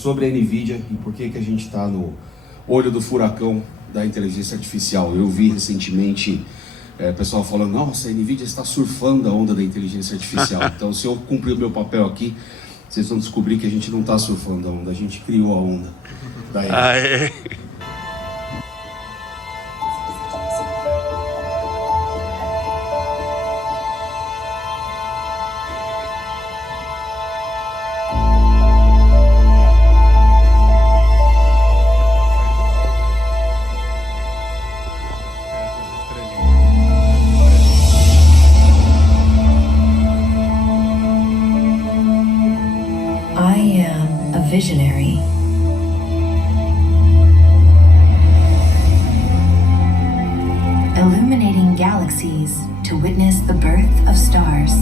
sobre a NVIDIA e por que a gente está no olho do furacão da inteligência artificial. Eu vi recentemente pessoal falando, nossa, a NVIDIA está surfando a onda da inteligência artificial. Então, se eu cumprir o meu papel aqui, vocês vão descobrir que a gente não está surfando a onda, a gente criou a onda. Daí. I am a visionary. Illuminating galaxies to witness the birth of stars.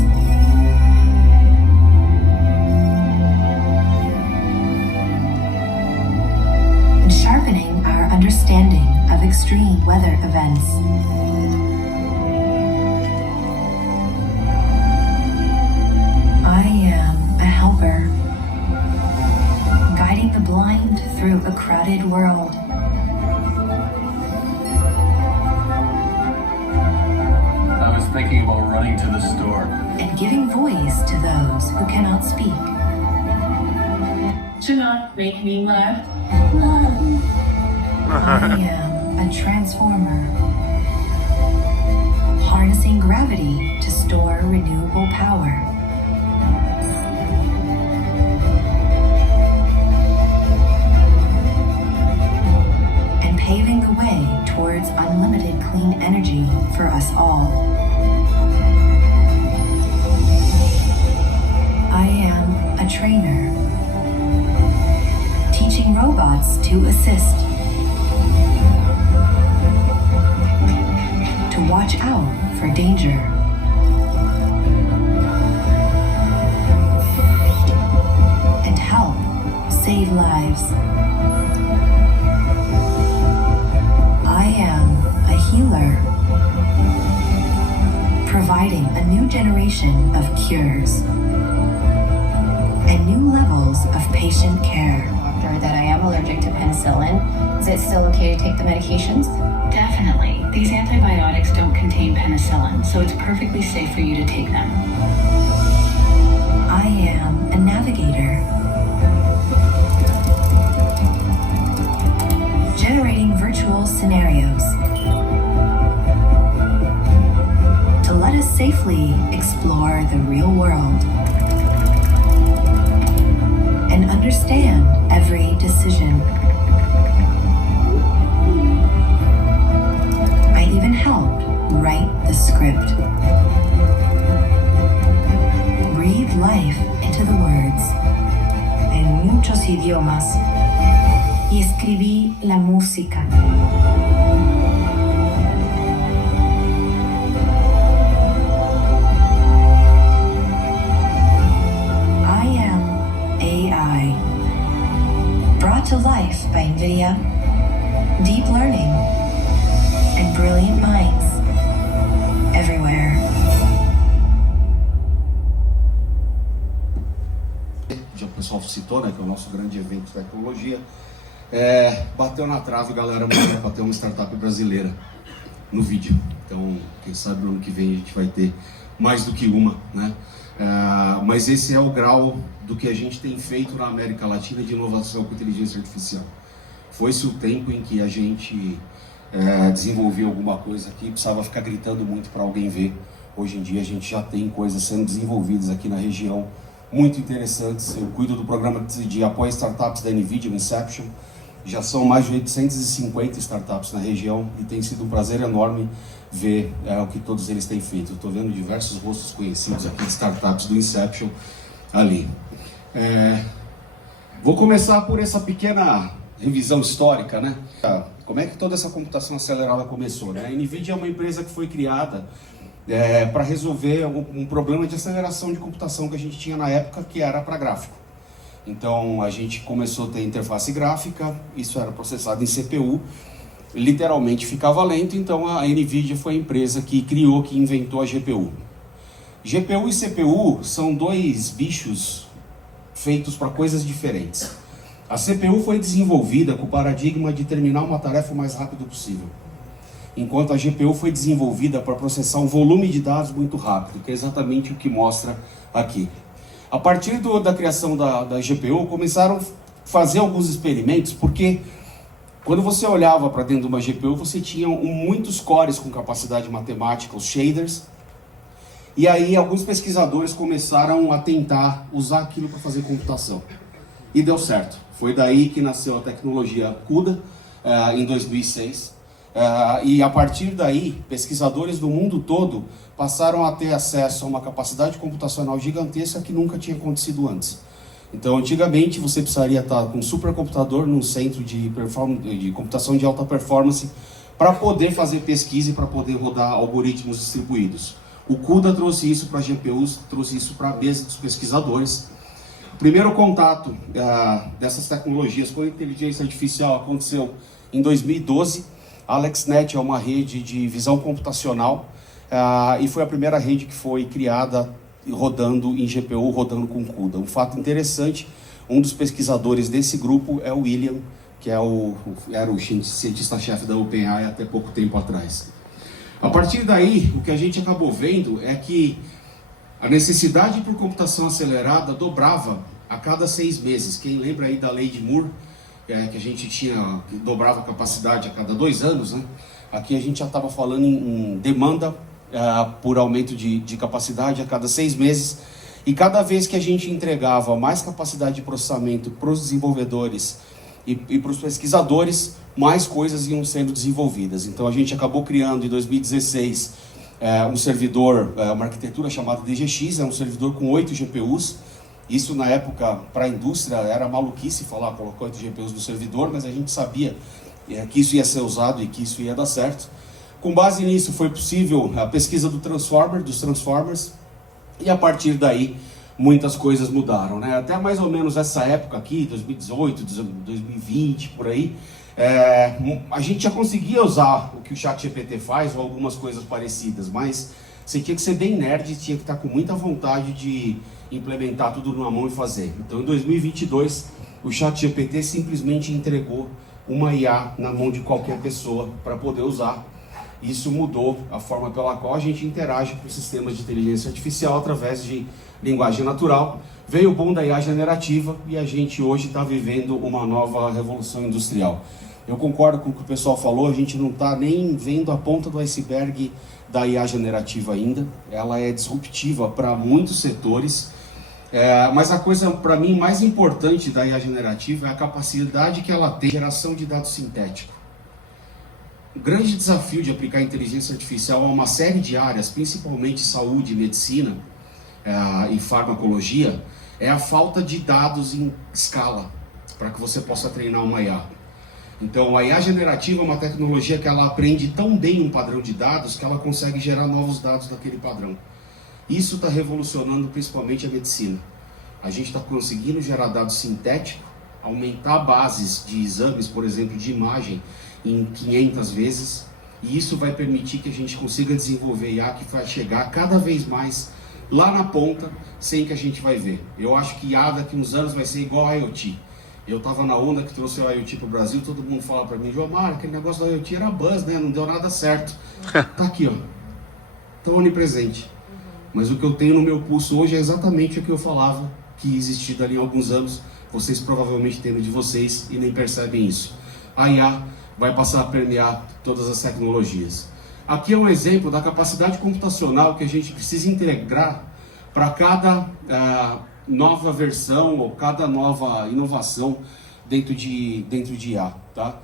And sharpening our understanding of extreme weather events. I am a helper, guiding the blind through a crowded world. I was thinking about running to the store. And giving voice to those who cannot speak. Do not make me laugh. I am a transformer, harnessing gravity to store renewable power. And paving the way towards unlimited clean energy for us all. I am a trainer, teaching robots to assist, to watch out for danger, and help save lives. I am a healer, providing a new generation of cures and new levels of patient care. Doctor, that I am allergic to penicillin. Is it still okay to take the medications? Definitely. These antibiotics don't contain penicillin, so it's perfectly safe for you to take them. I am a navigator, generating virtual scenarios to let us safely explore the real world and understand every decision. I even helped write the script. Breathe life into the words en muchos idiomas y escribí la música. I am AI, brought to life by NVIDIA, deep learning, and brilliant minds everywhere. Já o pessoal citou, né, que é o nosso grande evento de tecnologia. Bateu na trave, galera, para ter uma startup brasileira no vídeo. Então, quem sabe no ano que vem a gente vai ter mais do que uma, né? Mas esse é o grau do que a gente tem feito na América Latina de inovação com inteligência artificial. Foi-se o tempo em que a gente desenvolvia alguma coisa aqui, precisava ficar gritando muito para alguém ver. Hoje em dia a gente já tem coisas sendo desenvolvidas aqui na região, muito interessantes. Eu cuido do programa de apoio a startups da NVIDIA, o Inception. Já são mais de 850 startups na região e tem sido um prazer enorme ver o que todos eles têm feito. Estou vendo diversos rostos conhecidos aqui de startups do Inception ali. Vou começar por essa pequena revisão histórica, né? Como é que toda essa computação acelerada começou, né? A NVIDIA é uma empresa que foi criada para resolver um problema de aceleração de computação que a gente tinha na época, que era para gráfico. Então a gente começou a ter interface gráfica, isso era processado em CPU, literalmente ficava lento, então a NVIDIA foi a empresa que criou, que inventou a GPU. GPU e CPU são dois bichos feitos para coisas diferentes. A CPU foi desenvolvida com o paradigma de terminar uma tarefa o mais rápido possível, enquanto a GPU foi desenvolvida para processar um volume de dados muito rápido, que é exatamente o que mostra aqui. A partir da criação da GPU, começaram a fazer alguns experimentos, porque quando você olhava para dentro de uma GPU, você tinha muitos cores com capacidade matemática, os shaders, e aí alguns pesquisadores começaram a tentar usar aquilo para fazer computação. E deu certo. Foi daí que nasceu a tecnologia CUDA, em 2006. E a partir daí, pesquisadores do mundo todo passaram a ter acesso a uma capacidade computacional gigantesca que nunca tinha acontecido antes. Então, antigamente, você precisaria estar com um supercomputador num centro de computação de alta performance para poder fazer pesquisa e para poder rodar algoritmos distribuídos. O CUDA trouxe isso para GPUs, trouxe isso para a mesa dos pesquisadores. O primeiro contato dessas tecnologias com a inteligência artificial aconteceu em 2012. A AlexNet é uma rede de visão computacional e foi a primeira rede que foi criada rodando em GPU, rodando com CUDA. Um fato interessante, um dos pesquisadores desse grupo é o William, que era o cientista-chefe da OpenAI até pouco tempo atrás. A partir daí, o que a gente acabou vendo é que a necessidade por computação acelerada dobrava a cada 6 meses. Quem lembra aí da lei de Moore, que a gente que dobrava a capacidade a cada 2 anos, né? Aqui a gente já estava falando em demanda por aumento de capacidade a cada 6 meses. E cada vez que a gente entregava mais capacidade de processamento para os desenvolvedores e para os pesquisadores, mais coisas iam sendo desenvolvidas. Então a gente acabou criando em 2016 um servidor, uma arquitetura chamada DGX, é um servidor com 8 GPUs. Isso na época, para a indústria, era maluquice falar, colocar 8 GPUs no servidor, mas a gente sabia que isso ia ser usado e que isso ia dar certo. Com base nisso foi possível a pesquisa dos Transformers, e a partir daí muitas coisas mudaram, né? Até mais ou menos essa época aqui, 2018, 2020, por aí, a gente já conseguia usar o que o ChatGPT faz ou algumas coisas parecidas, mas você tinha que ser bem nerd e tinha que estar com muita vontade de implementar tudo numa mão e fazer. Então, em 2022, o ChatGPT simplesmente entregou uma IA na mão de qualquer pessoa para poder usar. Isso mudou a forma pela qual a gente interage com sistemas de inteligência artificial através de linguagem natural. Veio o boom da IA generativa e a gente hoje está vivendo uma nova revolução industrial. Eu concordo com o que o pessoal falou, a gente não está nem vendo a ponta do iceberg da IA generativa ainda. Ela é disruptiva para muitos setores, mas a coisa, para mim, mais importante da IA generativa é a capacidade que ela tem de geração de dados sintético. O grande desafio de aplicar inteligência artificial a uma série de áreas, principalmente saúde, medicina e farmacologia, é a falta de dados em escala para que você possa treinar uma IA. Então, a IA generativa é uma tecnologia que ela aprende tão bem um padrão de dados que ela consegue gerar novos dados daquele padrão. Isso está revolucionando principalmente a medicina. A gente está conseguindo gerar dados sintéticos, aumentar bases de exames, por exemplo, de imagem, em 500 vezes, e isso vai permitir que a gente consiga desenvolver IA que vai chegar cada vez mais lá na ponta, sem que a gente vai ver. Eu acho que IA daqui uns anos vai ser igual a IoT. Eu estava na onda que trouxe o IoT para o Brasil, todo mundo fala para mim, João Mário, aquele negócio do IoT era buzz, né? Não deu nada certo. Tá aqui, ó. Tão onipresente. Mas o que eu tenho no meu pulso hoje é exatamente o que eu falava que existia dali a alguns anos. Vocês provavelmente têm de vocês e nem percebem isso. A IA vai passar a permear todas as tecnologias. Aqui é um exemplo da capacidade computacional que a gente precisa integrar para cada nova versão ou cada nova inovação dentro de IA, tá?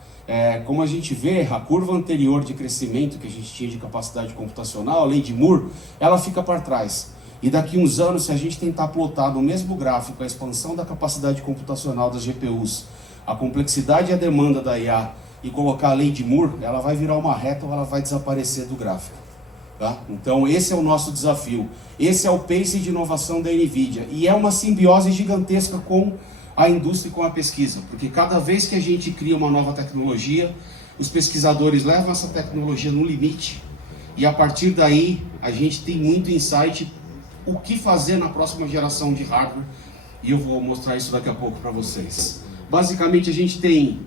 Como a gente vê, a curva anterior de crescimento que a gente tinha de capacidade computacional, a lei de Moore, ela fica para trás. E daqui uns anos, se a gente tentar plotar no mesmo gráfico a expansão da capacidade computacional das GPUs, a complexidade e a demanda da IA, e colocar a lei de Moore, ela vai virar uma reta ou ela vai desaparecer do gráfico. Tá? Então esse é o nosso desafio. Esse é o pace de inovação da NVIDIA. E é uma simbiose gigantesca com a indústria e com a pesquisa. Porque cada vez que a gente cria uma nova tecnologia, os pesquisadores levam essa tecnologia no limite. E a partir daí, a gente tem muito insight o que fazer na próxima geração de hardware. E eu vou mostrar isso daqui a pouco para vocês. Basicamente a gente tem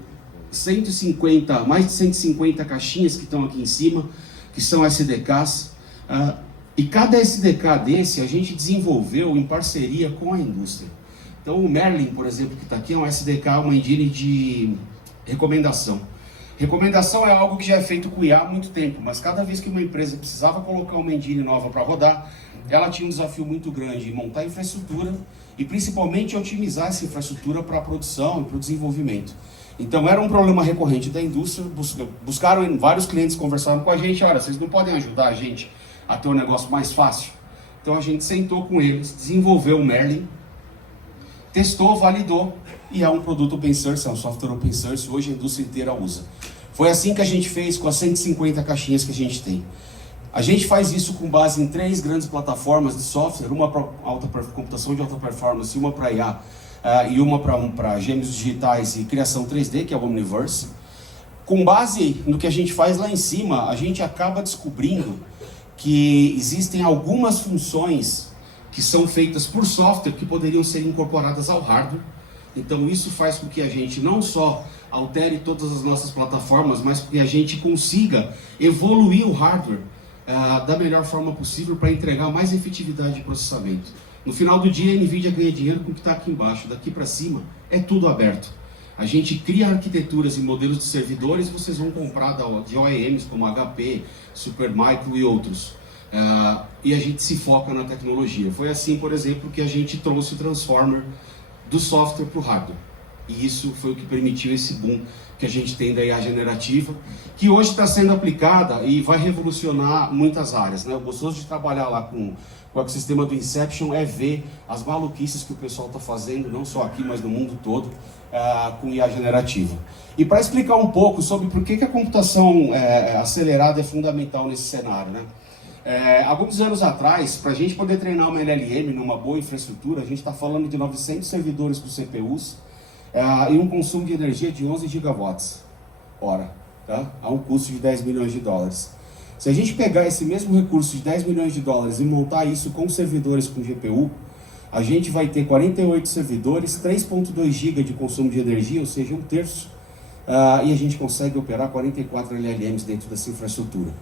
mais de 150 caixinhas que estão aqui em cima, que são SDKs, e cada SDK desse a gente desenvolveu em parceria com a indústria. Então o Merlin, por exemplo, que está aqui, é um SDK, uma engine de recomendação. Recomendação é algo que já é feito com IA há muito tempo, mas cada vez que uma empresa precisava colocar uma engine nova para rodar, ela tinha um desafio muito grande em montar infraestrutura e principalmente otimizar essa infraestrutura para a produção e para o desenvolvimento. Então era um problema recorrente da indústria, buscaram vários clientes, conversaram com a gente, olha, vocês não podem ajudar a gente a ter um negócio mais fácil? Então a gente sentou com eles, desenvolveu o Merlin, testou, validou, e é um produto open source, é um software open source, hoje a indústria inteira usa. Foi assim que a gente fez com as 150 caixinhas que a gente tem. A gente faz isso com base em 3 grandes plataformas de software, uma para computação de alta performance, uma para IA, e uma para gêmeos digitais e criação 3D, que é o Omniverse. Com base no que a gente faz lá em cima, a gente acaba descobrindo que existem algumas funções que são feitas por software que poderiam ser incorporadas ao hardware. Então isso faz com que a gente não só altere todas as nossas plataformas, mas que a gente consiga evoluir o hardware da melhor forma possível para entregar mais efetividade de processamento. No final do dia, a NVIDIA ganha dinheiro com o que está aqui embaixo. Daqui para cima, é tudo aberto. A gente cria arquiteturas e modelos de servidores, vocês vão comprar de OEMs como HP, Supermicro e outros. E a gente se foca na tecnologia. Foi assim, por exemplo, que a gente trouxe o Transformer do software para o hardware. E isso foi o que permitiu esse boom que a gente tem da IA generativa, que hoje está sendo aplicada e vai revolucionar muitas áreas, né? O gostoso de trabalhar lá com o ecossistema do Inception é ver as maluquices que o pessoal está fazendo, não só aqui, mas no mundo todo, com IA generativa. E para explicar um pouco sobre por que a computação acelerada é fundamental nesse cenário, né? Alguns anos atrás, para a gente poder treinar uma LLM numa boa infraestrutura, a gente está falando de 900 servidores com CPUs e um consumo de energia de 11 gigawatts hora, tá? A um custo de 10 milhões de dólares. Se a gente pegar esse mesmo recurso de 10 milhões de dólares e montar isso com servidores com GPU, a gente vai ter 48 servidores, 3.2 GB de consumo de energia, ou seja, 1/3, e a gente consegue operar 44 LLMs dentro dessa infraestrutura.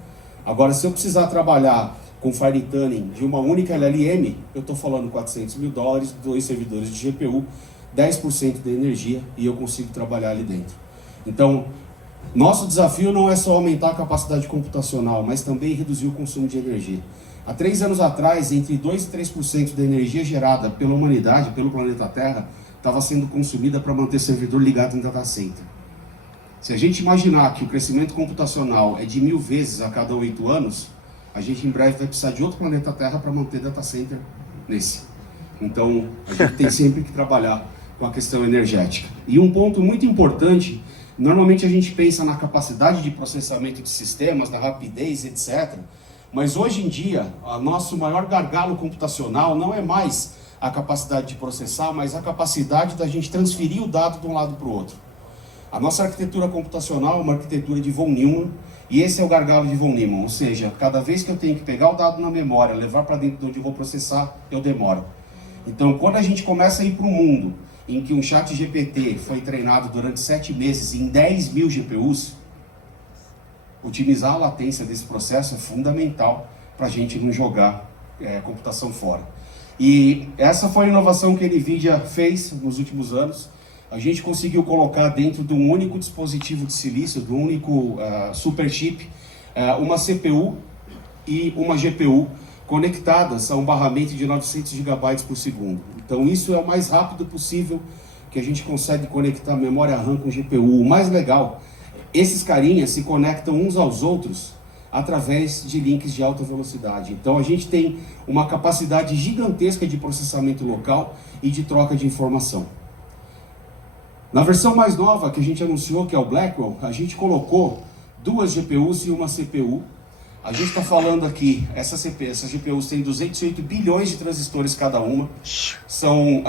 Agora, se eu precisar trabalhar com fine tuning de uma única LLM, eu estou falando 400 mil dólares, 2 servidores de GPU, 10% da energia, e eu consigo trabalhar ali dentro. Então, nosso desafio não é só aumentar a capacidade computacional, mas também reduzir o consumo de energia. Há 3 anos atrás, entre 2% e 3% da energia gerada pela humanidade, pelo planeta Terra, estava sendo consumida para manter servidor ligado em data center. Se a gente imaginar que o crescimento computacional é de 1000 vezes a cada 8 anos, a gente em breve vai precisar de outro planeta Terra para manter data center nesse. Então, a gente tem sempre que trabalhar com a questão energética. E um ponto muito importante, normalmente a gente pensa na capacidade de processamento de sistemas, na rapidez, etc. Mas hoje em dia, o nosso maior gargalo computacional não é mais a capacidade de processar, mas a capacidade da gente transferir o dado de um lado para o outro. A nossa arquitetura computacional é uma arquitetura de von Neumann, e esse é o gargalo de von Neumann, ou seja, cada vez que eu tenho que pegar o dado na memória, levar para dentro de onde eu vou processar, eu demoro. Então, quando a gente começa a ir para um mundo em que um chat GPT foi treinado durante 7 meses em 10 mil GPUs, otimizar a latência desse processo é fundamental para a gente não jogar computação fora. E essa foi a inovação que a NVIDIA fez nos últimos anos. A gente conseguiu colocar dentro de um único dispositivo de silício, de um único super chip, uma CPU e uma GPU conectadas a um barramento de 900 GB por segundo. Então isso é o mais rápido possível que a gente consegue conectar memória RAM com GPU. O mais legal, esses carinhas se conectam uns aos outros através de links de alta velocidade. Então a gente tem uma capacidade gigantesca de processamento local e de troca de informação. Na versão mais nova que a gente anunciou, que é o Blackwell, a gente colocou 2 GPUs e uma CPU. A gente está falando aqui, essas GPUs têm 208 bilhões de transistores cada uma. São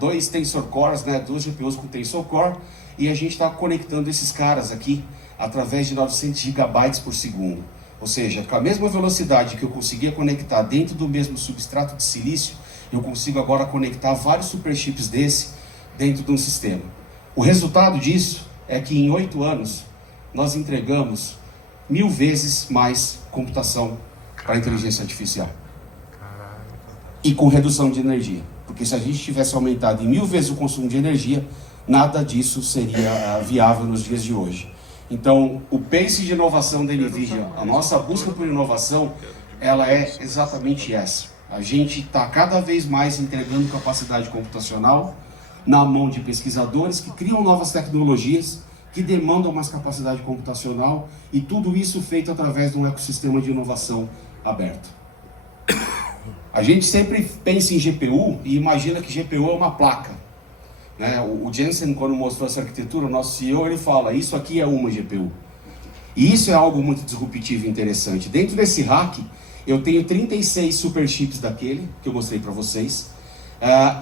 2 Tensor Cores, né, 2 GPUs com Tensor Core. E a gente está conectando esses caras aqui através de 900 GB por segundo. Ou seja, com a mesma velocidade que eu conseguia conectar dentro do mesmo substrato de silício, eu consigo agora conectar vários superchips desse dentro de um sistema. O resultado disso é que em 8 anos nós entregamos 1000 vezes mais computação para a inteligência artificial. E com redução de energia. Porque se a gente tivesse aumentado em 1000 vezes o consumo de energia, nada disso seria viável nos dias de hoje. Então, o pace de inovação da NVIDIA, a nossa busca por inovação, ela é exatamente essa. A gente está cada vez mais entregando capacidade computacional na mão de pesquisadores que criam novas tecnologias, que demandam mais capacidade computacional, e tudo isso feito através de um ecossistema de inovação aberto. A gente sempre pensa em GPU e imagina que GPU é uma placa. Né? O Jensen, quando mostrou essa arquitetura, o nosso CEO, ele fala, isso aqui é uma GPU. E isso é algo muito disruptivo e interessante. Dentro desse rack, eu tenho 36 superchips daquele, que eu mostrei para vocês,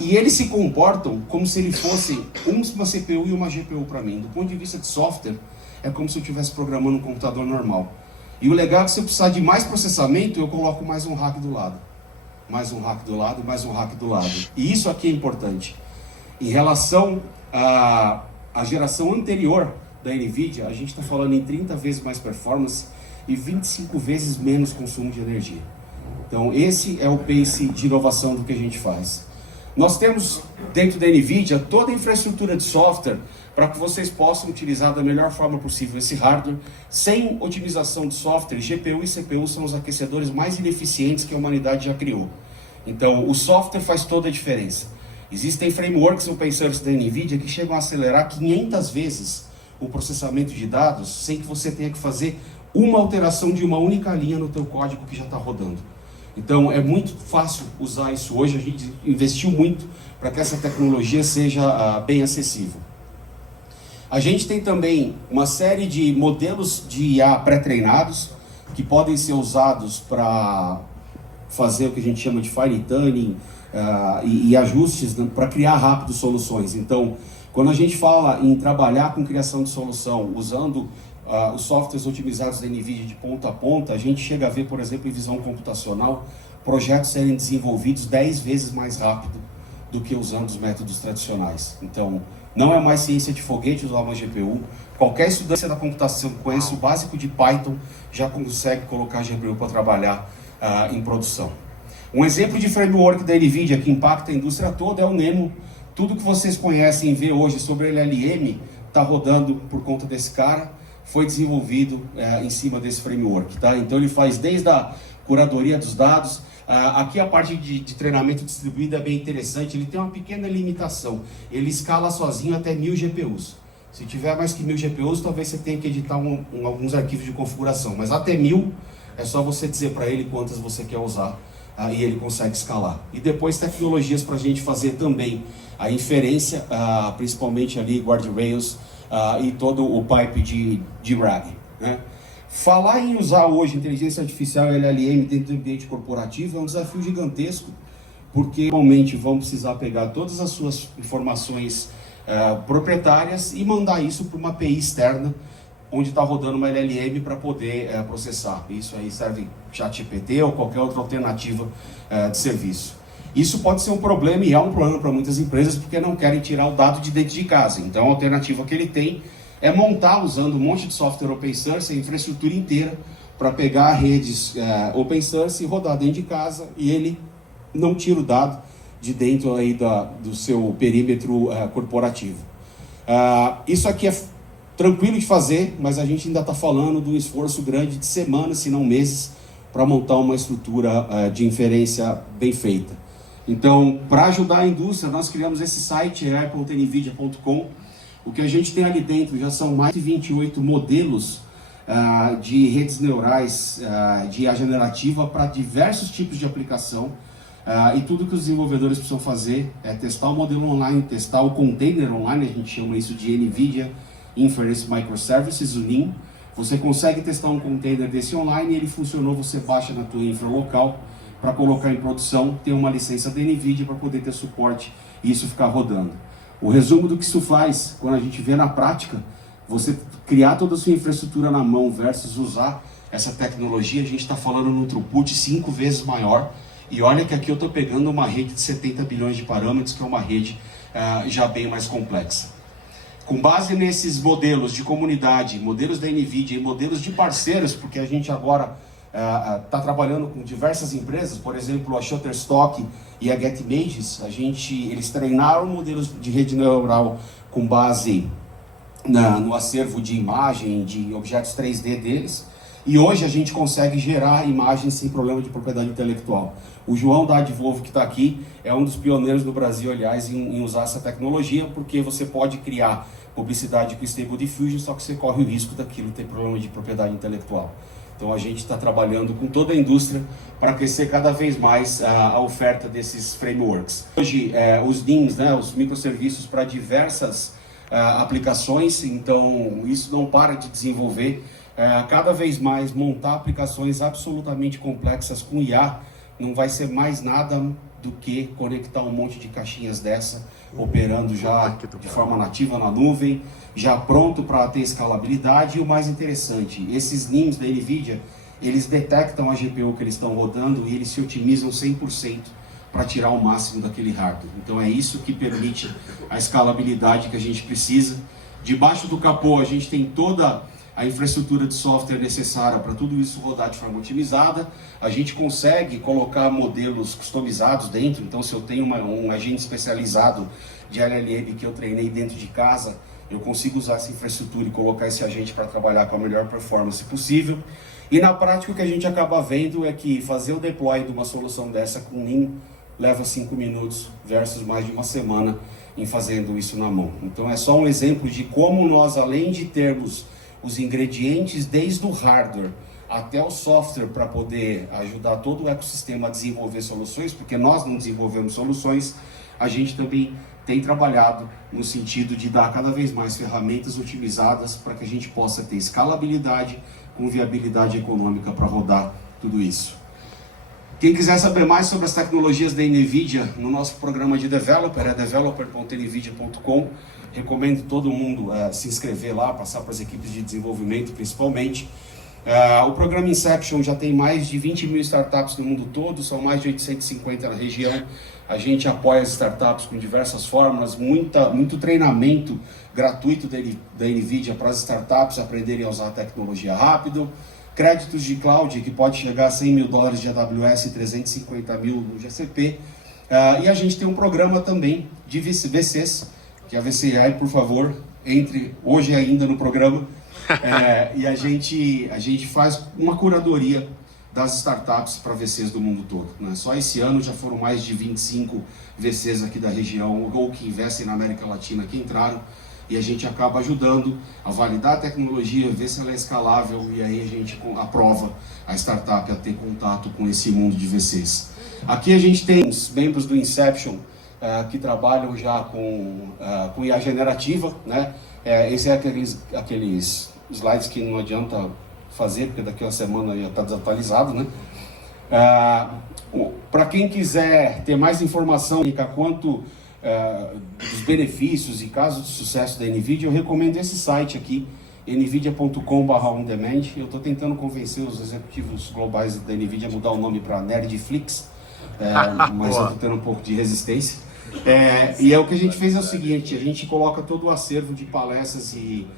e eles se comportam como se eles fossem uma CPU e uma GPU para mim. Do ponto de vista de software, é como se eu estivesse programando um computador normal. E o legal é que se eu precisar de mais processamento, eu coloco mais um rack do lado. Mais um rack do lado, mais um rack do lado. E isso aqui é importante. Em relação à geração anterior da NVIDIA, a gente está falando em 30 vezes mais performance e 25 vezes menos consumo de energia. Então esse é o pace de inovação do que a gente faz. Nós temos dentro da NVIDIA toda a infraestrutura de software para que vocês possam utilizar da melhor forma possível esse hardware, sem otimização de software. GPU e CPU são os aquecedores mais ineficientes que a humanidade já criou. Então o software faz toda a diferença. Existem frameworks open source da NVIDIA que chegam a acelerar 500 vezes o processamento de dados sem que você tenha que fazer uma alteração de uma única linha no teu código que já está rodando. Então é muito fácil usar isso hoje, a gente investiu muito para que essa tecnologia seja bem acessível. A gente tem também uma série de modelos de IA pré-treinados que podem ser usados para fazer o que a gente chama de fine tuning e ajustes, né, para criar rápido soluções. Então, quando a gente fala em trabalhar com criação de solução usando os softwares otimizados da NVIDIA de ponta a ponta, a gente chega a ver, por exemplo, em visão computacional, projetos serem desenvolvidos 10 vezes mais rápido do que usando os métodos tradicionais. Então, não é mais ciência de foguete usar uma GPU. Qualquer estudante da computação que conhece o básico de Python já consegue colocar a GPU para trabalhar em produção. Um exemplo de framework da NVIDIA que impacta a indústria toda é o NeMo. Tudo que vocês conhecem e vê hoje sobre LLM está rodando por conta desse cara, foi desenvolvido em cima desse framework. Tá? Então ele faz desde a curadoria dos dados. Aqui a parte de treinamento distribuído é bem interessante, ele tem uma pequena limitação, ele escala sozinho até 1000 GPUs. Se tiver mais que 1000 GPUs, talvez você tenha que editar alguns arquivos de configuração, mas até 1000 é só você dizer para ele quantas você quer usar e ele consegue escalar. E depois tecnologias para a gente fazer também a inferência, principalmente ali guardrails e todo o pipe de RAG, né? Falar em usar hoje inteligência artificial e LLM dentro do ambiente corporativo é um desafio gigantesco, porque normalmente vão precisar pegar todas as suas informações proprietárias e mandar isso para uma API externa, onde está rodando uma LLM para poder processar. Isso aí serve ChatGPT ou qualquer outra alternativa de serviço. Isso pode ser um problema, e é um problema para muitas empresas, porque não querem tirar o dado de dentro de casa. Então a alternativa que ele tem é montar, usando um monte de software open source, a infraestrutura inteira, para pegar redes open source e rodar dentro de casa, e ele não tira o dado de dentro aí do seu perímetro corporativo. Isso aqui é tranquilo de fazer, mas a gente ainda está falando de um esforço grande de semanas, se não meses, para montar uma estrutura de inferência bem feita. Então, para ajudar a indústria, nós criamos esse site, ai.nvidia.com. O que a gente tem ali dentro já são mais de 28 modelos de redes neurais de IA generativa para diversos tipos de aplicação. E tudo que os desenvolvedores precisam fazer é testar o modelo online, testar o container online, a gente chama isso de NVIDIA Inference Microservices, o NIM. Você consegue testar um container desse online, ele funcionou, você baixa na tua infra local para colocar em produção, ter uma licença da NVIDIA para poder ter suporte e isso ficar rodando. O resumo do que isso faz, quando a gente vê na prática, você criar toda a sua infraestrutura na mão versus usar essa tecnologia, a gente está falando num throughput 5 vezes maior. E olha que aqui eu estou pegando uma rede de 70 bilhões de parâmetros, que é uma rede já bem mais complexa. Com base nesses modelos de comunidade, modelos da NVIDIA e modelos de parceiros, porque a gente agora está trabalhando com diversas empresas, por exemplo, a Shutterstock e a GetImages, eles treinaram modelos de rede neural com base no acervo de imagem, de objetos 3D deles, e hoje a gente consegue gerar imagens sem problema de propriedade intelectual. O João da Advolvo, que está aqui, é um dos pioneiros no Brasil, aliás, em usar essa tecnologia, porque você pode criar publicidade com Stable Diffusion, só que você corre o risco daquilo ter problema de propriedade intelectual. Então a gente está trabalhando com toda a indústria para crescer cada vez mais a oferta desses frameworks. Hoje, os NIMs, né, os microserviços para diversas aplicações, então isso não para de desenvolver. Cada vez mais montar aplicações absolutamente complexas com IA não vai ser mais nada do que conectar um monte de caixinhas dessa, operando já de forma nativa na nuvem, já pronto para ter escalabilidade. E o mais interessante, esses NIMs da NVIDIA, eles detectam a GPU que eles estão rodando e eles se otimizam 100% para tirar o máximo daquele hardware. Então é isso que permite a escalabilidade que a gente precisa. Debaixo do capô a gente tem toda a infraestrutura de software necessária para tudo isso rodar de forma otimizada. A gente consegue colocar modelos customizados dentro, então se eu tenho um agente especializado de LLM que eu treinei dentro de casa, eu consigo usar essa infraestrutura e colocar esse agente para trabalhar com a melhor performance possível. E na prática o que a gente acaba vendo é que fazer o deploy de uma solução dessa com NIM leva 5 minutos versus mais de uma semana em fazendo isso na mão. Então é só um exemplo de como nós, além de termos os ingredientes desde o hardware até o software para poder ajudar todo o ecossistema a desenvolver soluções, porque nós não desenvolvemos soluções, a gente também tem trabalhado no sentido de dar cada vez mais ferramentas otimizadas para que a gente possa ter escalabilidade com viabilidade econômica para rodar tudo isso. Quem quiser saber mais sobre as tecnologias da NVIDIA, no nosso programa de developer, é developer.nvidia.com. Recomendo todo mundo se inscrever lá, passar para as equipes de desenvolvimento principalmente. O programa Inception já tem mais de 20 mil startups no mundo todo, são mais de 850 na região. A gente apoia as startups com diversas formas, muito treinamento gratuito da NVIDIA para as startups aprenderem a usar a tecnologia rápido. Créditos de cloud que pode chegar a $100 mil de AWS e 350 mil no GCP. E a gente tem um programa também de VCs, que a VCI, por favor, entre hoje ainda no programa. E a gente faz uma curadoria das startups para VCs do mundo todo, né? Só esse ano já foram mais de 25 VCs aqui da região ou que investem na América Latina que entraram. E a gente acaba ajudando a validar a tecnologia, ver se ela é escalável e aí a gente aprova a startup a ter contato com esse mundo de VCs. Aqui a gente tem os membros do Inception que trabalham já com IA generativa, né? Esse é aqueles slides que não adianta fazer, porque daqui a uma semana já está desatualizado, né? Para quem quiser ter mais informação quanto dos benefícios e casos de sucesso da NVIDIA, eu recomendo esse site aqui, nvidia.com/ondemand. Eu estou tentando convencer os executivos globais da NVIDIA a mudar o nome para Nerdflix, mas eu estou tendo um pouco de resistência. E o que a gente fez é o seguinte: a gente coloca todo o acervo de palestras e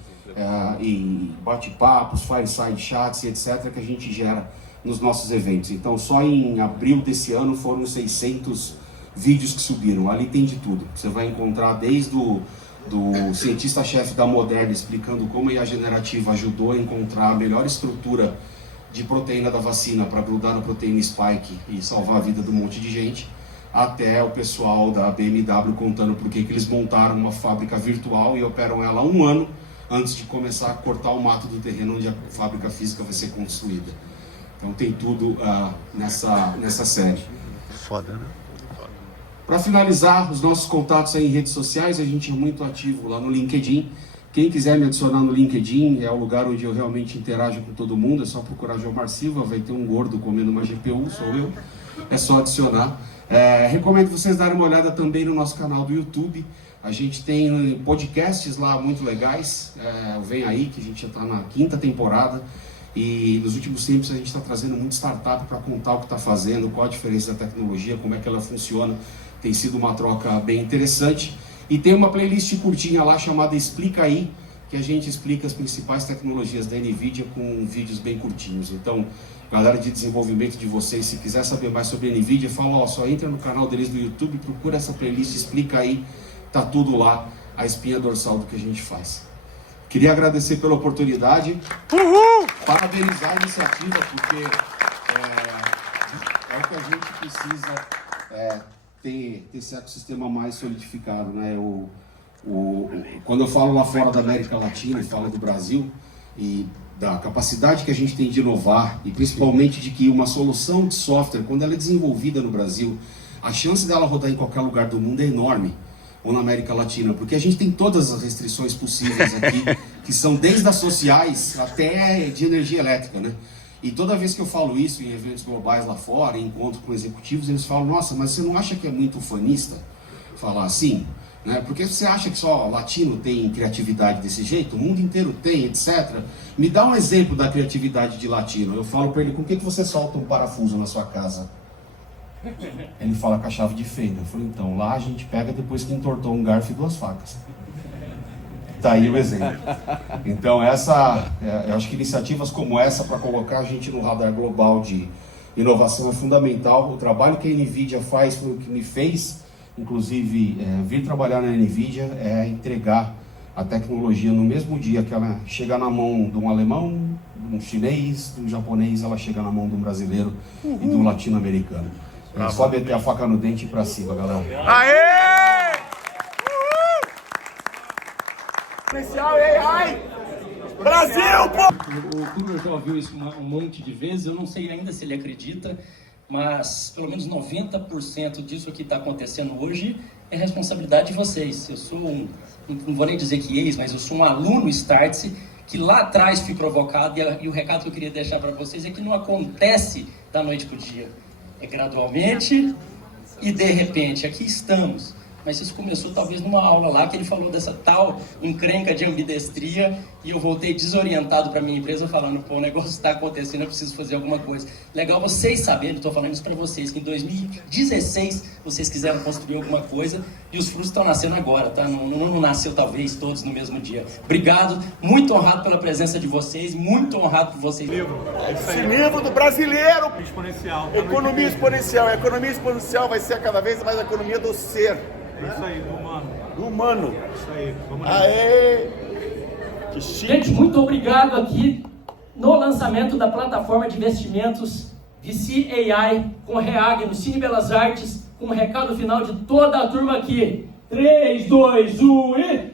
bate-papos, fireside chats e etc. que a gente gera nos nossos eventos. Então, só em abril desse ano foram 600 vídeos que subiram. Ali tem de tudo. Você vai encontrar desde do cientista-chefe da Moderna explicando como a IA generativa ajudou a encontrar a melhor estrutura de proteína da vacina para grudar na proteína spike e salvar a vida de um monte de gente, até o pessoal da BMW contando por que eles montaram uma fábrica virtual e operam ela 1 ano antes de começar a cortar o mato do terreno onde a fábrica física vai ser construída. Então tem tudo nessa série. Foda, né? Para finalizar, os nossos contatos aí em redes sociais, a gente é muito ativo lá no LinkedIn. Quem quiser me adicionar no LinkedIn, é o lugar onde eu realmente interajo com todo mundo, é só procurar Gilmar Silva, vai ter um gordo comendo uma GPU, sou eu, é só adicionar. Recomendo vocês darem uma olhada também no nosso canal do YouTube. A gente tem podcasts lá muito legais, Vem Aí, que a gente já está na 5ª temporada. E nos últimos tempos a gente está trazendo muita startup para contar o que está fazendo, qual a diferença da tecnologia, como é que ela funciona. Tem sido uma troca bem interessante. E tem uma playlist curtinha lá chamada Explica Aí, que a gente explica as principais tecnologias da NVIDIA com vídeos bem curtinhos. Então, galera de desenvolvimento de vocês, se quiser saber mais sobre a NVIDIA, fala, ó, só entra no canal deles do YouTube, procura essa playlist, Explica Aí, tá tudo lá, a espinha dorsal do que a gente faz. Queria agradecer pela oportunidade, parabenizar a iniciativa, porque é o que a gente precisa ter esse ecossistema mais solidificado, né? Quando eu falo lá fora da América Latina e falo do Brasil e da capacidade que a gente tem de inovar e principalmente de que uma solução de software, quando ela é desenvolvida no Brasil, a chance dela rodar em qualquer lugar do mundo é enorme, ou na América Latina, porque a gente tem todas as restrições possíveis aqui, que são desde as sociais até de energia elétrica, né? E toda vez que eu falo isso em eventos globais lá fora, em encontro com executivos, eles falam, nossa, mas você não acha que é muito ufanista falar assim? Né? Porque você acha que só latino tem criatividade desse jeito? O mundo inteiro tem, etc. Me dá um exemplo da criatividade de latino. Eu falo para ele, com o que você solta um parafuso na sua casa? Ele fala, com a chave de fenda. Eu falo, então, lá a gente pega depois que entortou um garfo e 2 facas. Tá aí o exemplo. Então, eu acho que iniciativas como essa, para colocar a gente no radar global de inovação é fundamental. O trabalho que a NVIDIA faz foi o que me fez, inclusive, vir trabalhar na NVIDIA, é entregar a tecnologia no mesmo dia que ela chega na mão de um alemão, de um chinês, de um japonês, ela chega na mão de um brasileiro e de um latino-americano. Só meter a faca no dente e pra cima, galera. Aê! Especial AI! Brasil, pô! O Kruger já ouviu isso um monte de vezes, eu não sei ainda se ele acredita, mas pelo menos 90% disso que está acontecendo hoje é responsabilidade de vocês. Eu sou não vou nem dizer que mas eu sou um aluno Startse que lá atrás fui provocado e o recado que eu queria deixar para vocês é que não acontece da noite para o dia. É gradualmente e de repente, aqui estamos. Mas isso começou talvez numa aula lá que ele falou dessa tal encrenca de ambidestria e eu voltei desorientado para minha empresa falando, pô, o negócio está acontecendo, eu preciso fazer alguma coisa. Legal vocês saberem, estou falando isso para vocês, que em 2016 vocês quiseram construir alguma coisa e os frutos estão nascendo agora, tá? Não nasceu talvez todos no mesmo dia. Obrigado, muito honrado pela presença de vocês, muito honrado por vocês. Esse livro do brasileiro! Exponencial. Economia exponencial. A economia exponencial vai ser cada vez mais a economia do ser. Isso aí, do humano. Do humano. Isso aí, vamos lá. Aê! Que chique! Gente, muito obrigado aqui no lançamento da plataforma de investimentos VC AI com o REAG no Cine Belas Artes, com o recado final de toda a turma aqui. 3, 2, 1 e...